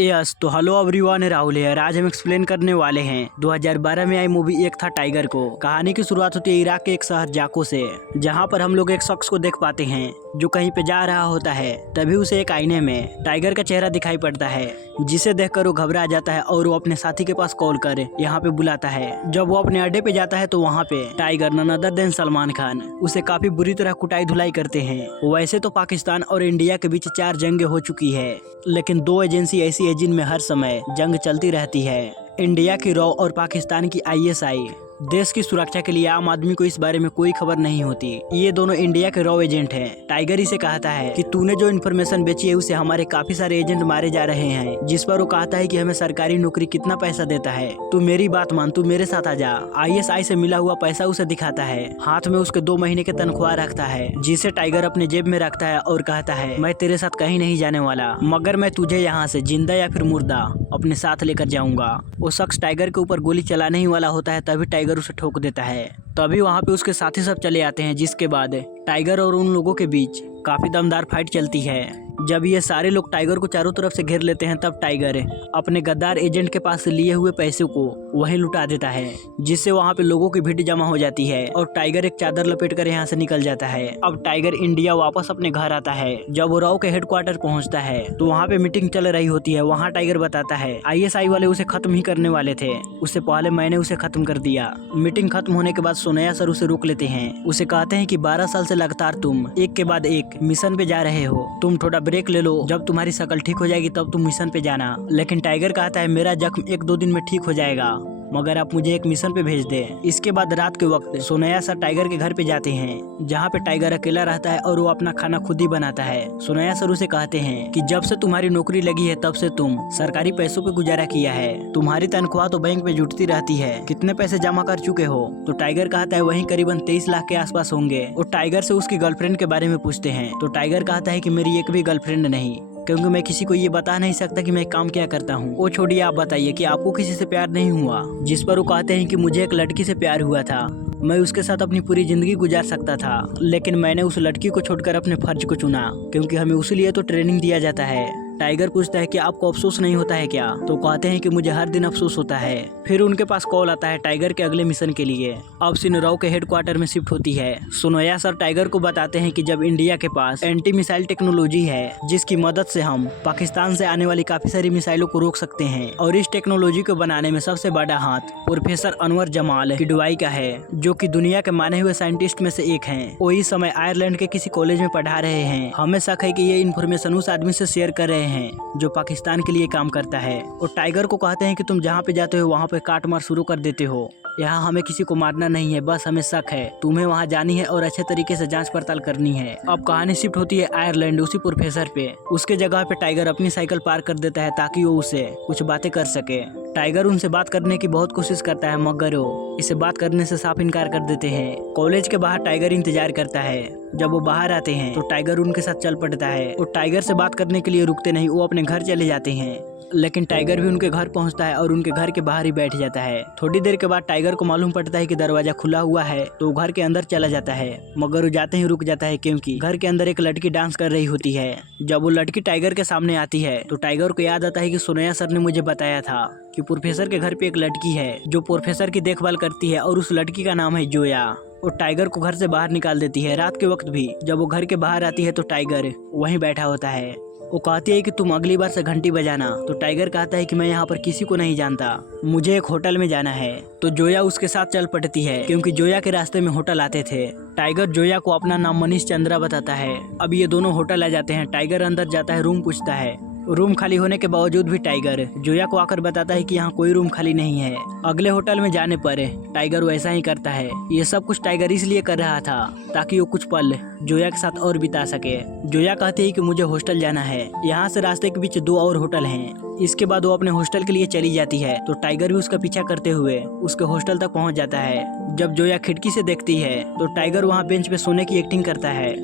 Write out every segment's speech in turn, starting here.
Yes तो hello everyone, Rahul है। आज हम एक्सप्लेन करने वाले हैं 2012 में आई मूवी एक था टाइगर को। कहानी की शुरुआत होती है इराक के एक शहर जाको से, जहां पर हम लोग एक शख्स को देख पाते हैं जो कहीं पे जा रहा होता है। तभी उसे एक आईने में टाइगर का चेहरा दिखाई पड़ता है, जिसे देखकर वो घबरा जाता है और वो अपने साथी के पास कॉल कर यहाँ पे बुलाता है। जब वो अपने अड्डे पे जाता है तो वहाँ पे tiger none other than Salman Khan उसे काफी बुरी तरह कुटाई धुलाई करते हैं। वैसे तो पाकिस्तान और इंडिया के बीच 4 जंगें हो चुकी है, लेकिन 2 एजेंसी ऐसी है जिनमें हर समय जंग चलती रहती है। इंडिया की रॉ और पाकिस्तान की ISI। देश की सुरक्षा के लिए आम आदमी को इस बारे में कोई खबर नहीं होती। ये दोनों इंडिया के रॉ एजेंट हैं। टाइगर इसे कहता है कि तूने जो इन्फॉर्मेशन बेची है उसे हमारे काफी सारे एजेंट मारे जा रहे हैं, जिस पर वो कहता है कि हमें सरकारी नौकरी कितना पैसा देता है। तू मेरी बात मान, तू मेरे साथ आ जा। ISI से मिला हुआ पैसा उसे दिखाता है। हाथ में उसके 2 महीने के तनख्वाह रखता है, जिसे टाइगर अपने जेब में रखता है और कहता है मैं तेरे साथ कहीं नहीं जाने वाला, मगर मैं तुझे यहाँ से जिंदा या फिर मुर्दा अपने साथ लेकर जाऊंगा। वो शख्स टाइगर के ऊपर गोली चलाने ही वाला होता है, तभी टाइगर उसे ठोक देता है। तभी वहाँ पे उसके साथी सब चले आते हैं, जिसके बाद टाइगर और उन लोगों के बीच काफी दमदार फाइट चलती है। जब ये सारे लोग टाइगर को चारों तरफ से घेर लेते हैं, तब टाइगर अपने गद्दार एजेंट के पास से लिए हुए पैसे को वहीं लुटा देता है, जिससे वहाँ पे लोगों की भीड़ जमा हो जाती है और टाइगर एक चादर लपेट कर यहाँ से निकल जाता है। अब टाइगर इंडिया वापस अपने घर आता है। जब वो राव के हेडक्वार्टर पहुँचता है तो वहाँ पे मीटिंग चल रही होती है। वहाँ टाइगर बताता है ISI वाले उसे खत्म ही करने वाले थे, उससे पहले मैंने उसे खत्म कर दिया। मीटिंग खत्म होने के बाद सोनैया सर उसे रोक लेते हैं। उसे कहते हैं कि 12 साल से लगातार तुम एक के बाद एक मिशन पे जा रहे हो, तुम थोड़ा ब्रेक ले लो, जब तुम्हारी शक्ल ठीक हो जाएगी तब तुम मिशन पे जाना। लेकिन टाइगर कहता है मेरा जख्म 1-2 दिन में ठीक हो जाएगा, मगर आप मुझे एक मिशन पे भेज दे। इसके बाद रात के वक्त सोनैया सर टाइगर के घर पे जाते हैं, जहाँ पे टाइगर अकेला रहता है और वो अपना खाना खुद ही बनाता है। सोनैया सर उसे कहते हैं कि जब से तुम्हारी नौकरी लगी है तब से तुम सरकारी पैसों पे गुजारा किया है, तुम्हारी तनख्वाह तो बैंक में जुटती रहती है, कितने पैसे जमा कर चुके हो? तो टाइगर कहता है वही करीबन 23 लाख के आसपास होंगे। और टाइगर से उसकी गर्लफ्रेंड के बारे में पूछते हैं, तो टाइगर कहता है कि मेरी एक भी गर्लफ्रेंड नहीं, क्योंकि मैं किसी को ये बता नहीं सकता कि मैं काम क्या करता हूँ। वो छोड़िए, आप बताइए कि आपको किसी से प्यार नहीं हुआ? जिस पर वो कहते हैं कि मुझे एक लड़की से प्यार हुआ था, मैं उसके साथ अपनी पूरी जिंदगी गुजार सकता था, लेकिन मैंने उस लड़की को छोड़कर अपने फर्ज को चुना, क्योंकि हमें उसी लिए तो ट्रेनिंग दिया जाता है। टाइगर पूछता है कि आपको अफसोस नहीं होता है क्या? तो कहते हैं कि मुझे हर दिन अफसोस होता है। फिर उनके पास कॉल आता है टाइगर के अगले मिशन के लिए। अब सीन राव के हेडक्वार्टर में शिफ्ट होती है। सोनैया सर टाइगर को बताते हैं कि जब इंडिया के पास एंटी मिसाइल टेक्नोलॉजी है, जिसकी मदद से हम पाकिस्तान से आने वाली काफी सारी मिसाइलों को रोक सकते हैं, और इस टेक्नोलॉजी को बनाने में सबसे बड़ा हाथ प्रोफेसर अनवर जमाल किडवाई का है, जो कि दुनिया के माने हुए साइंटिस्ट में से एक हैं। वो इस समय आयरलैंड के किसी कॉलेज में पढ़ा रहे हैं। हमें शक है कि ये इन्फॉर्मेशन उस आदमी से शेयर कर रहे हैं जो पाकिस्तान के लिए काम करता है। और टाइगर को कहते हैं कि तुम जहाँ पे जाते हो वहाँ पे काट मार शुरू कर देते हो। यहाँ हमें किसी को मारना नहीं है, बस हमें शक है, तुम्हें वहाँ जानी है और अच्छे तरीके से जांच पड़ताल करनी है। अब कहानी शिफ्ट होती है आयरलैंड, उसी प्रोफेसर पे। उसके जगह पे टाइगर अपनी साइकिल पार्क कर देता है ताकि वो उससे कुछ बातें कर सके। टाइगर उनसे बात करने की बहुत कोशिश करता है, मगर वो इसे बात करने से साफ इनकार कर देते हैं। कॉलेज के बाहर टाइगर इंतजार करता है। जब वो बाहर आते हैं तो टाइगर उनके साथ चल पड़ता है। वो टाइगर से बात करने के लिए रुकते नहीं, वो अपने घर चले जाते हैं। लेकिन टाइगर भी उनके घर पहुंचता है और उनके घर के बाहर ही बैठ जाता है। थोड़ी देर के बाद टाइगर को मालूम पड़ता है कि दरवाजा खुला हुआ है, तो वो घर के अंदर चला जाता है, मगर वो जाते ही रुक जाता है, क्योंकि घर के अंदर एक लड़की डांस कर रही होती है। जब वो लड़की टाइगर के सामने आती है तो टाइगर को याद आता है कि सोनैया सर ने मुझे बताया था कि प्रोफेसर के घर पे एक लड़की है जो प्रोफेसर की देखभाल करती है, और उस लड़की का नाम है जोया। और टाइगर को घर से बाहर निकाल देती है। रात के वक्त भी जब वो घर के बाहर आती है तो टाइगर वहीं बैठा होता है। वो कहती है कि तुम अगली बार से घंटी बजाना। तो टाइगर कहता है कि मैं यहाँ पर किसी को नहीं जानता, मुझे एक होटल में जाना है। तो जोया उसके साथ चल पड़ती है, क्योंकि जोया के रास्ते में होटल आते थे। टाइगर जोया को अपना नाम मनीष चंद्रा बताता है। अब ये दोनों होटल आ जाते हैं। टाइगर अंदर जाता है, रूम पूछता है। रूम खाली होने के बावजूद भी टाइगर जोया को आकर बताता है कि यहाँ कोई रूम खाली नहीं है। अगले होटल में जाने पर टाइगर वैसा ही करता है। ये सब कुछ टाइगर इसलिए कर रहा था ताकि वो कुछ पल जोया के साथ और बिता सके। जोया कहती है कि मुझे हॉस्टल जाना है, यहाँ से रास्ते के बीच 2 और होटल हैं। इसके बाद वो अपने हॉस्टल के लिए चली जाती है, तो टाइगर भी उसका पीछा करते हुए उसके हॉस्टल तक पहुँच जाता है। जब जोया खिड़की से देखती है तो टाइगर वहाँ बेंच पे सोने की एक्टिंग करता है।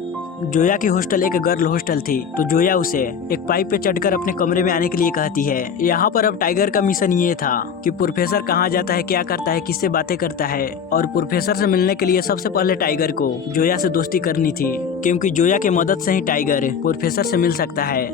जोया की हॉस्टल एक गर्ल हॉस्टल थी, तो जोया उसे एक पाइप पे चढ़कर अपने कमरे में आने के लिए कहती है। यहाँ पर अब टाइगर का मिशन ये था कि प्रोफेसर कहाँ जाता है, क्या करता है, किससे बातें करता है, और प्रोफेसर से मिलने के लिए सबसे पहले टाइगर को जोया से दोस्ती करनी थी, क्योंकि जोया की मदद से ही टाइगर प्रोफेसर से मिल सकता है।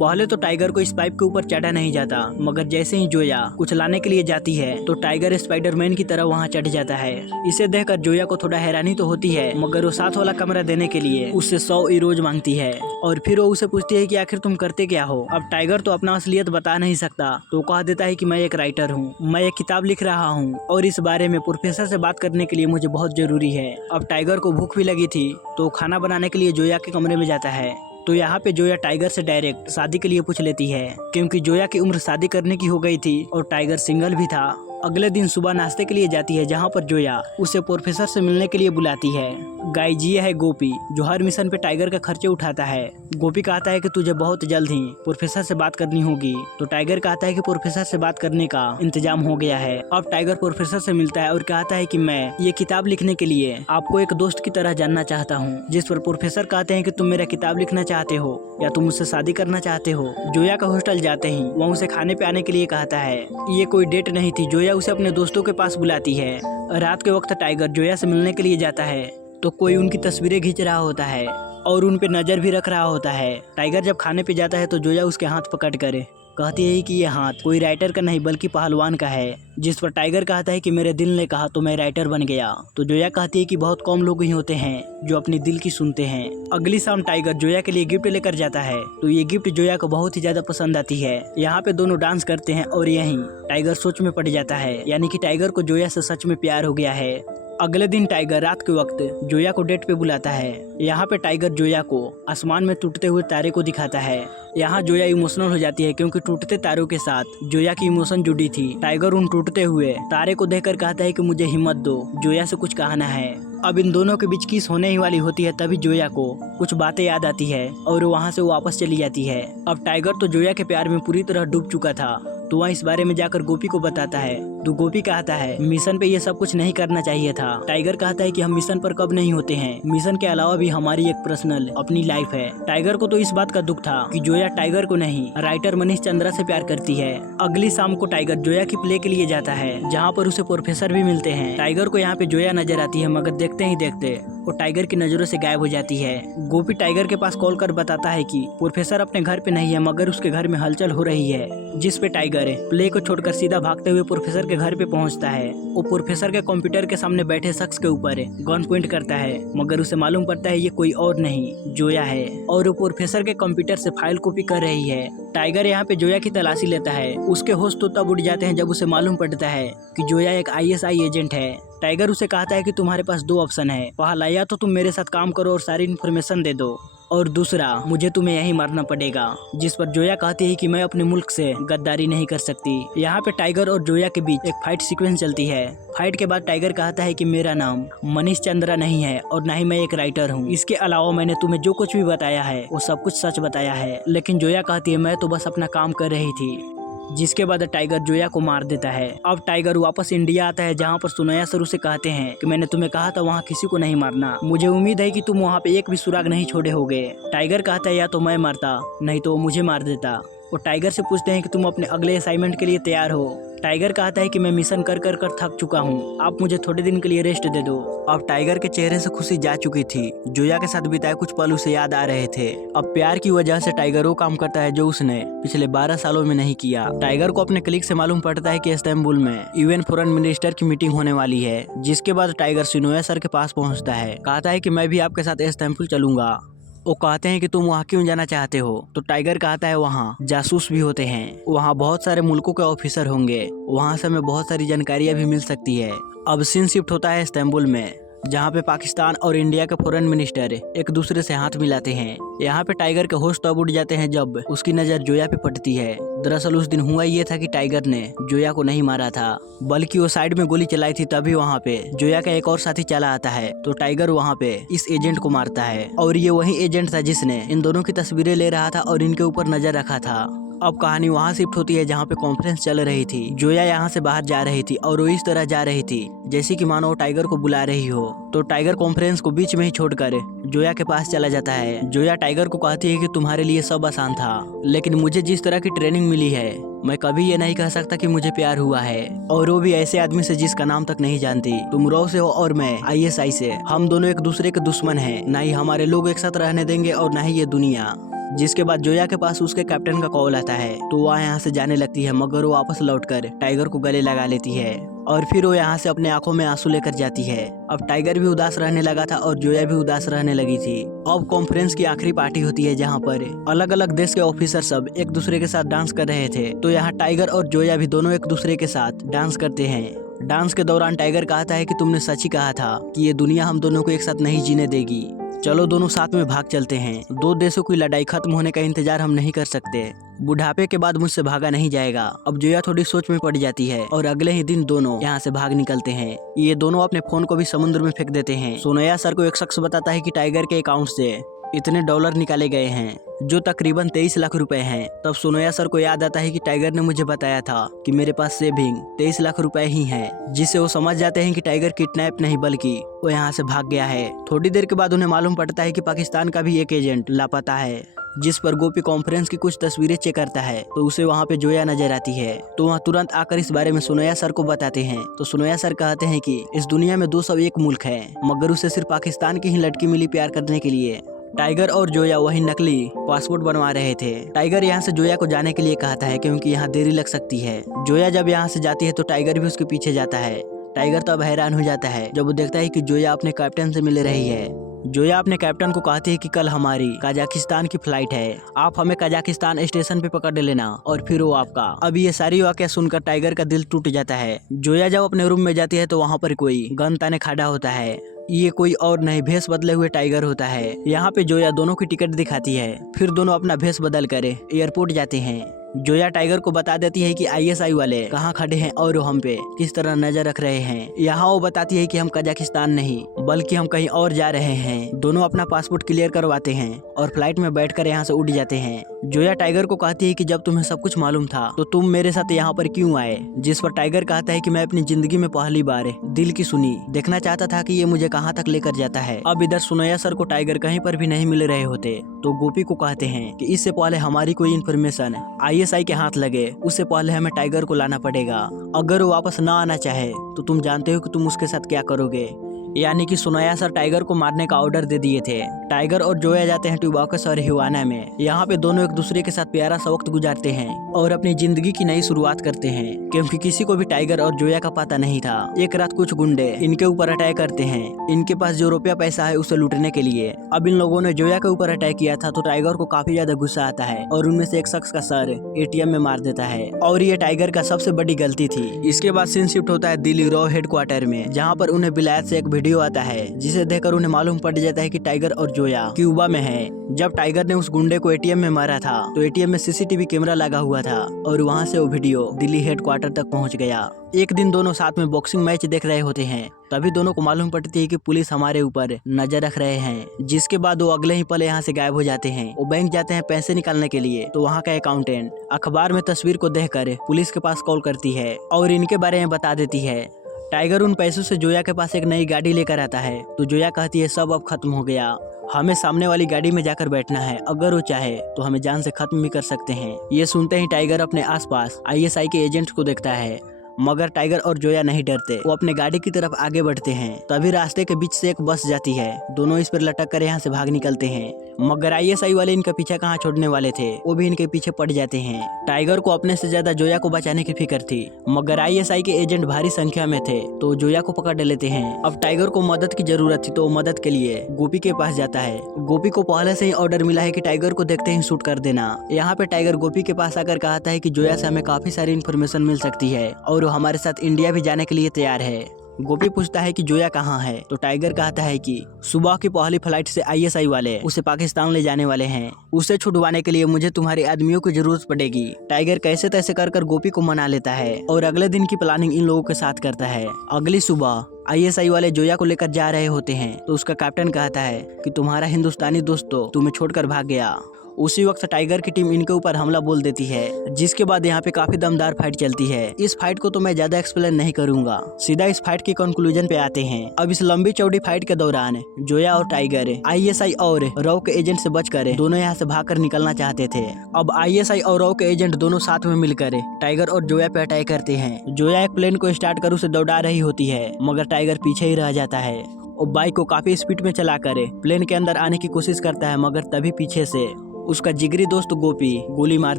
पहले तो टाइगर को इस पाइप के ऊपर चढ़ा नहीं जाता, मगर जैसे ही जोया कुछ लाने के लिए जाती है तो टाइगर स्पाइडरमैन की तरह वहाँ चढ़ जाता है। इसे देखकर जोया को थोड़ा हैरानी तो होती है, मगर वो साथ वाला कमरा देने के लिए उससे 100 यूरोज मांगती है और फिर वो उसे पूछती है कि आखिर तुम करते क्या हो। अब टाइगर तो अपना असलियत बता नहीं सकता, तो कह देता है कि मैं एक राइटर हूँ, मैं एक किताब लिख रहा हूँ और इस बारे में प्रोफेसर से बात करने के लिए मुझे बहुत जरूरी है। अब टाइगर को भूख भी लगी थी, तो खाना बनाने के लिए जोया के कमरे में जाता है। तो यहाँ पे जोया टाइगर से डायरेक्ट शादी के लिए पूछ लेती है, क्योंकि जोया की उम्र शादी करने की हो गई थी और टाइगर सिंगल भी था। अगले दिन सुबह नाश्ते के लिए जाती है, जहाँ पर जोया उसे प्रोफेसर से मिलने के लिए बुलाती है। गाइज ये है गोपी, जो हर मिशन पे टाइगर का खर्चे उठाता है। गोपी कहता है कि तुझे बहुत जल्द ही प्रोफेसर से बात करनी होगी, तो टाइगर कहता है कि प्रोफेसर से बात करने का इंतजाम हो गया है। अब टाइगर प्रोफेसर से मिलता है और कहता है कि मैं ये किताब लिखने के लिए आपको एक दोस्त की तरह जानना चाहता हूँ। जिस पर प्रोफेसर कहते हैं कि तुम मेरा किताब लिखना चाहते हो या तुम मुझसे शादी करना चाहते हो। जोया का हॉस्टल जाते ही वह उसे खाने पे आने के लिए कहता है। ये कोई डेट नहीं थी, जोया उसे अपने दोस्तों के पास बुलाती है। रात के वक्त टाइगर जोया से मिलने के लिए जाता है, तो कोई उनकी तस्वीरें खींच रहा होता है और उन पे नजर भी रख रहा होता है। टाइगर जब खाने पे जाता है तो जोया उसके हाथ पकड़ कर कहती है कि ये हाथ कोई राइटर का नहीं बल्कि पहलवान का है। जिस पर टाइगर कहता है कि मेरे दिल ने कहा तो मैं राइटर बन गया। तो जोया कहती है कि बहुत कम लोग ही होते हैं जो अपने दिल की सुनते हैं। अगली शाम टाइगर जोया के लिए गिफ्ट लेकर जाता है, तो ये गिफ्ट जोया को बहुत ही ज्यादा पसंद आती है। यहाँ पे दोनों डांस करते हैं और यहीं टाइगर सोच में पड़ जाता है, यानी कि टाइगर को जोया से सच में प्यार हो गया है। अगले दिन टाइगर रात के वक्त जोया को डेट पे बुलाता है। यहाँ पे टाइगर जोया को आसमान में टूटते हुए तारे को दिखाता है। यहाँ जोया इमोशनल हो जाती है, क्योंकि टूटते तारों के साथ जोया की इमोशन जुड़ी थी। टाइगर उन टूटते हुए तारे को देखकर कहता है कि मुझे हिम्मत दो, जोया से कुछ कहना है। अब इन दोनों के बीच किस होने ही वाली होती है, तभी जोया को कुछ बातें याद आती है और वहाँ से वो वापस चली जाती है। अब टाइगर तो जोया के प्यार में पूरी तरह डूब चुका था, तो वह इस बारे में जाकर गोपी को बताता है। तो गोपी कहता है मिशन पे ये सब कुछ नहीं करना चाहिए था। टाइगर कहता है कि हम मिशन पर कब नहीं होते हैं, मिशन के अलावा भी हमारी एक पर्सनल अपनी लाइफ है। टाइगर को तो इस बात का दुख था कि जोया टाइगर को नहीं, राइटर मनीष चंद्रा से प्यार करती है। अगली शाम को टाइगर जोया की प्ले के लिए जाता है, जहाँ पर उसे प्रोफेसर भी मिलते हैं। टाइगर को यहाँ पे जोया नजर आती है, मगर देखते ही देखते वो टाइगर की नजरों से गायब हो जाती है। गोपी टाइगर के पास कॉल कर बताता है कि प्रोफेसर अपने घर पे नहीं है, मगर उसके घर में हलचल हो रही है। जिस पे टाइगर प्ले को छोड़कर सीधा भागते हुए प्रोफेसर के घर पे पहुंचता है। वो प्रोफेसर के कंप्यूटर के सामने बैठे शख्स के ऊपर गन पॉइंट करता है, मगर उसे मालूम पड़ता है ये कोई और नहीं जोया है, और वो प्रोफेसर के कंप्यूटर से फाइल कॉपी कर रही है। टाइगर यहाँ पे जोया की तलाशी लेता है। उसके होश तो तब उड़ जाते हैं जब उसे मालूम पड़ता है कि जोया एक ISI एजेंट है। टाइगर उसे कहता है कि तुम्हारे पास 2 ऑप्शन है, पहला या तो तुम मेरे साथ काम करो और सारी इन्फॉर्मेशन दे दो, और दूसरा मुझे तुम्हें यहीं मारना पड़ेगा। जिस पर जोया कहती है कि मैं अपने मुल्क से गद्दारी नहीं कर सकती। यहाँ पे टाइगर और जोया के बीच एक फाइट सीक्वेंस चलती है। फाइट के बाद टाइगर कहता है कि मेरा नाम मनीष चंद्रा नहीं है और न ही मैं एक राइटर हूँ। इसके अलावा मैंने तुम्हें जो कुछ भी बताया है वो सब कुछ सच बताया है। लेकिन जोया कहती है मैं तो बस अपना काम कर रही थी। जिसके बाद टाइगर जोया को मार देता है। अब टाइगर वापस इंडिया आता है, जहाँ पर सुनैया सर उसे कहते हैं कि मैंने तुम्हें कहा था वहाँ किसी को नहीं मारना, मुझे उम्मीद है कि तुम वहाँ पे एक भी सुराग नहीं छोड़े होगे। टाइगर कहता है या तो मैं मरता, नहीं तो वो मुझे मार देता। वो टाइगर से पूछते हैं कि तुम अपने अगले असाइनमेंट के लिए तैयार हो। टाइगर कहता है कि मैं मिशन कर कर कर थक चुका हूँ, आप मुझे थोड़े दिन के लिए रेस्ट दे दो। अब टाइगर के चेहरे से खुशी जा चुकी थी। जोया के साथ बिताए कुछ पल उसे याद आ रहे थे। अब प्यार की वजह से टाइगर वो काम करता है जो उसने पिछले 12 सालों में नहीं किया। टाइगर को अपने कलीग से मालूम पड़ता है कि इस्तांबुल में UN फॉरेन मिनिस्टर की मीटिंग होने वाली है। जिसके बाद टाइगर सुनैया सर के पास पहुँचता है, कहता है कि मैं भी आपके साथ इस्तांबुल चलूंगा। वो कहते हैं कि तुम वहाँ क्यों जाना चाहते हो, तो टाइगर कहता है वहाँ जासूस भी होते हैं, वहाँ बहुत सारे मुल्कों के ऑफिसर होंगे, वहाँ से हमें बहुत सारी जानकारियाँ भी मिल सकती है। अब सीन शिफ्ट होता है इस्तांबुल में, जहाँ पे पाकिस्तान और इंडिया के फॉरेन मिनिस्टर एक दूसरे से हाथ मिलाते हैं। यहाँ पे टाइगर के होश तब उड़ जाते हैं जब उसकी नज़र जोया पे पड़ती है। दरअसल उस दिन हुआ ये था कि टाइगर ने जोया को नहीं मारा था, बल्कि वो साइड में गोली चलाई थी। तभी वहाँ पे जोया का एक और साथी चला आता है, तो टाइगर वहाँ पे इस एजेंट को मारता है। और ये वही एजेंट था जिसने इन दोनों की तस्वीरें ले रहा था और इनके ऊपर नजर रखा था। अब कहानी वहाँ शिफ्ट होती है जहाँ पे कॉन्फ्रेंस चल रही थी। जोया यहाँ से बाहर जा रही थी और वो इस तरह जा रही थी जैसे कि मानो टाइगर को बुला रही हो। तो टाइगर कॉन्फ्रेंस को बीच में ही छोड़कर जोया के पास चला जाता है। जोया टाइगर को कहती है कि तुम्हारे लिए सब आसान था, लेकिन मुझे जिस तरह की ट्रेनिंग मिली है मैं कभी ये नहीं कह सकता कि मुझे प्यार हुआ है, और वो भी ऐसे आदमी से जिसका नाम तक नहीं जानती। तुम रॉ से हो और मैं ISI से। हम दोनों एक दूसरे के दुश्मन हैं, ना ही हमारे लोग एक साथ रहने देंगे और ना ही ये दुनिया। जिसके बाद जोया के पास उसके कैप्टन का कॉल आता है तो वह यहाँ से जाने लगती है, मगर वो वापस लौटकर टाइगर को गले लगा लेती है और फिर वो यहाँ से अपने आंखों में आंसू लेकर जाती है। अब टाइगर भी उदास रहने लगा था और जोया भी उदास रहने लगी थी। अब कॉन्फ्रेंस की आखिरी पार्टी होती है जहाँ पर अलग अलग देश के ऑफिसर सब एक दूसरे के साथ डांस कर रहे थे। तो यहाँ टाइगर और जोया भी दोनों एक दूसरे के साथ डांस करते हैं। डांस के दौरान टाइगर कहता है कि तुमने सच ही कहा था कि ये दुनिया हम दोनों को एक साथ नहीं जीने देगी। चलो दोनों साथ में भाग चलते हैं। दो देशों की लड़ाई खत्म होने का इंतजार हम नहीं कर सकते। बुढ़ापे के बाद मुझसे भागा नहीं जाएगा। अब जोया थोड़ी सोच में पड़ जाती है और अगले ही दिन दोनों यहाँ से भाग निकलते हैं। ये दोनों अपने फोन को भी समुद्र में फेंक देते हैं। सोनया सर को एक शख्स बताता है कि टाइगर के अकाउंट से इतने डॉलर निकाले गए हैं जो तकरीबन 23 लाख रुपए हैं। तब सोनया सर को याद आता है कि टाइगर ने मुझे बताया था कि मेरे पास सेविंग 23 लाख रुपए ही हैं, जिससे वो समझ जाते हैं कि टाइगर किडनैप नहीं बल्कि वो यहाँ से भाग गया है। थोड़ी देर के बाद उन्हें मालूम पड़ता है कि पाकिस्तान का भी एक एजेंट लापता है, जिस पर गोपी कॉन्फ्रेंस की कुछ तस्वीरें चेक करता है तो उसे वहाँ पे जोया नजर आती है। तो वहाँ तुरंत आकर इस बारे में सोनया सर को बताते हैं। तो सोनया सर कहते हैं कि इस दुनिया में 201 मुल्क है, मगर उसे सिर्फ पाकिस्तान की ही लड़की मिली प्यार करने के लिए। टाइगर और जोया वही नकली पासपोर्ट बनवा रहे थे। टाइगर यहाँ से जोया को जाने के लिए कहता है क्योंकि यहाँ देरी लग सकती है। जोया जब यहाँ से जाती है तो टाइगर भी उसके पीछे जाता है। टाइगर तो अब हैरान हो जाता है जब वो देखता है कि जोया अपने कैप्टन से मिल रही है। जोया अपने कैप्टन को कहती है कि कल हमारी कजाकिस्तान की फ्लाइट है, आप हमें कजाकिस्तान स्टेशन पे पकड़ लेना और फिर वो आपका। अब ये सारी वाक़या सुनकर टाइगर का दिल टूट जाता है। जोया जब अपने रूम में जाती है तो वहाँ पर कोई गन ताने खड़ा होता है। ये कोई और नहीं, भेष बदले हुए टाइगर होता है। यहाँ पे जोया दोनों की टिकट दिखाती है, फिर दोनों अपना भेष बदल कर एयरपोर्ट जाते हैं। जोया टाइगर को बता देती है कि ISI वाले कहाँ खड़े हैं और वो हम पे किस तरह नजर रख रहे हैं। यहाँ वो बताती है कि हम कजाकिस्तान नहीं बल्कि हम कहीं और जा रहे हैं। दोनों अपना पासपोर्ट क्लियर करवाते हैं और फ्लाइट में बैठकर यहाँ से उड़ जाते हैं। जोया टाइगर को कहती है कि जब तुम्हें सब कुछ मालूम था तो तुम मेरे साथ यहाँ पर क्यों आए, जिस पर टाइगर कहता है कि मैं अपनी जिंदगी में पहली बार दिल की सुनी देखना चाहता था कि ये मुझे कहाँ तक लेकर जाता है। अब इधर सोनया सर को टाइगर कहीं पर भी नहीं मिल रहे होते तो गोपी को कहते हैं कि इससे पहले हमारी कोई इन्फॉर्मेशन ISI के हाथ लगे उससे पहले हमें टाइगर को लाना पड़ेगा। अगर वो वापस ना आना चाहे तो तुम जानते हो कि तुम उसके साथ क्या करोगे। यानी कि सोनया सर टाइगर को मारने का ऑर्डर दे दिए थे। टाइगर और जोया जाते हैं ट्यूबाकस और हिवाना में। यहाँ पे दोनों एक दूसरे के साथ प्यारा सा वक्त गुजारते हैं और अपनी जिंदगी की नई शुरुआत करते हैं, क्योंकि किसी को भी टाइगर और जोया का पता नहीं था। एक रात कुछ गुंडे इनके ऊपर अटैक करते हैं, इनके पास जो रुपया पैसा है उसे लूटने के लिए। अब इन लोगों ने जोया के ऊपर अटैक किया था तो टाइगर को काफी ज्यादा गुस्सा आता है और उनमें से एक शख्स का सर ATM में मार देता है और ये टाइगर का सबसे बड़ी गलती थी। इसके बाद सीन शिफ्ट होता है दिल्ली रॉ हेडक्वार्टर में, जहाँ पर उन्हें विलायत से एक वीडियो आता है जिसे देखकर उन्हें मालूम पड़ जाता है कि टाइगर और जोया क्यूबा में है। जब टाइगर ने उस गुंडे को ATM में मारा था तो ATM में CCTV कैमरा लगा हुआ था और वहां से वो वीडियो दिल्ली हेडक्वार्टर तक पहुंच गया। एक दिन दोनों साथ में बॉक्सिंग मैच देख रहे होते हैं, तभी दोनों को मालूम पड़ती है कि पुलिस हमारे ऊपर नजर रख रहे हैं। जिसके बाद वो अगले ही पल यहाँ से गायब हो जाते हैं। वो बैंक जाते हैं पैसे निकालने के लिए तो वहाँ का अकाउंटेंट अखबार में तस्वीर को देखकर पुलिस के पास कॉल करती है और इनके बारे में बता देती है। टाइगर उन पैसों से जोया के पास एक नई गाड़ी लेकर आता है तो जोया कहती है सब अब खत्म हो गया, हमें सामने वाली गाड़ी में जाकर बैठना है, अगर वो चाहे तो हमें जान से खत्म भी कर सकते हैं। ये सुनते ही टाइगर अपने आसपास ISI के एजेंट को देखता है, मगर टाइगर और जोया नहीं डरते। वो अपने गाड़ी की तरफ आगे बढ़ते हैं। तभी रास्ते के बीच से एक बस जाती है, दोनों इस पर लटक कर यहाँ से भाग निकलते हैं। मगर ISI वाले इनका पीछा कहाँ छोड़ने वाले थे, वो भी इनके पीछे पड़ जाते हैं। टाइगर को अपने से ज्यादा जोया को बचाने की फिक्र थी, मगर ISI के एजेंट भारी संख्या में थे तो जोया को पकड़ लेते हैं। अब टाइगर को मदद की जरूरत थी तो वो मदद के लिए गोपी के पास जाता है। गोपी को पहले से ही ऑर्डर मिला है कि टाइगर को देखते ही शूट कर देना। यहाँ पे टाइगर गोपी के पास आकर कहता है कि जोया से हमें काफी सारी इन्फॉर्मेशन मिल सकती है और वो हमारे साथ इंडिया भी जाने के लिए तैयार है। गोपी पूछता है कि जोया कहाँ है तो टाइगर कहता है कि सुबह की पहली फ्लाइट से ISI वाले उसे पाकिस्तान ले जाने वाले हैं, उसे छुड़वाने के लिए मुझे तुम्हारे आदमियों की जरूरत पड़ेगी। टाइगर कैसे तैसे कर गोपी को मना लेता है और अगले दिन की प्लानिंग इन लोगों के साथ करता है। अगली सुबह ISI वाले जोया को लेकर जा रहे होते हैं तो उसका कैप्टन कहता है कि तुम्हारा हिंदुस्तानी दोस्त तो तुम्हें छोड़कर भाग गया। उसी वक्त टाइगर की टीम इनके ऊपर हमला बोल देती है, जिसके बाद यहाँ पे काफी दमदार फाइट चलती है। इस फाइट को तो मैं ज्यादा एक्सप्लेन नहीं करूंगा, सीधा इस फाइट के कंक्लूजन पे आते हैं। अब इस लंबी चौड़ी फाइट के दौरान जोया और टाइगर ISI और रॉ के एजेंट से बचकर दोनों यहाँ से भागकर निकलना चाहते थे। अब ISI और रॉ के एजेंट दोनों साथ में मिलकर टाइगर और जोया पे अटैक करते हैं। जोया एक प्लेन को स्टार्ट कर उसे दौड़ा रही होती है, मगर टाइगर पीछे ही रह जाता है और बाइक को काफी स्पीड में चलाकर प्लेन के अंदर आने की कोशिश करता है, मगर तभी पीछे से उसका जिगरी दोस्त गोपी गोली मार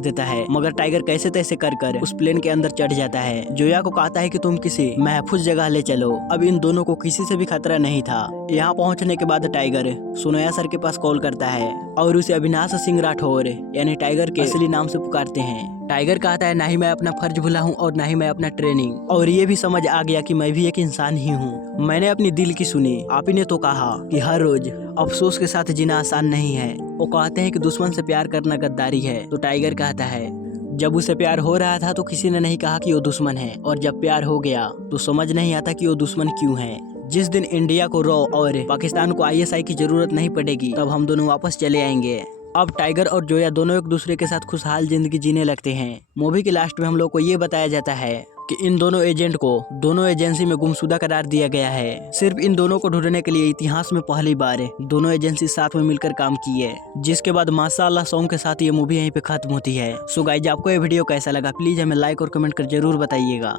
देता है, मगर टाइगर कैसे तैसे कर उस प्लेन के अंदर चढ़ जाता है। जोया को कहता है कि तुम किसी महफूज जगह ले चलो। अब इन दोनों को किसी से भी खतरा नहीं था। यहाँ पहुँचने के बाद टाइगर सोनया सर के पास कॉल करता है और उसे अविनाश सिंह राठौर यानी टाइगर के असली नाम से पुकारते हैं। टाइगर कहता है, ना ही मैं अपना फर्ज भूला हूँ और ना ही मैं अपना ट्रेनिंग, और ये भी समझ आ गया कि मैं भी एक इंसान ही हूँ। मैंने अपनी दिल की सुनी। आप ही ने तो कहा कि हर रोज अफसोस के साथ जीना आसान नहीं है। वो कहते हैं कि दुश्मन से प्यार करना गद्दारी है। तो टाइगर कहता है, जब उसे प्यार हो रहा था तो किसी ने नहीं कहा कि वो दुश्मन है, और जब प्यार हो गया तो समझ नहीं आता कि वो दुश्मन क्यों है। जिस दिन इंडिया को रॉ और पाकिस्तान को ISI की जरूरत नहीं पड़ेगी, तब हम दोनों वापस चले आएंगे। अब टाइगर और जोया दोनों एक दूसरे के साथ खुशहाल जिंदगी जीने लगते हैं। मूवी के लास्ट में हम लोग को ये बताया जाता है कि इन दोनों एजेंट को दोनों एजेंसी में गुमशुदा करार दिया गया है। सिर्फ इन दोनों को ढूंढने के लिए इतिहास में पहली बार दोनों एजेंसी साथ में मिलकर काम की है। जिसके बाद माशाअल्लाह सॉन्ग के साथ ये मूवी यहीं पे खत्म होती है। सो गाइज, आपको ये वीडियो कैसा लगा प्लीज हमें लाइक और कमेंट कर जरूर बताइएगा।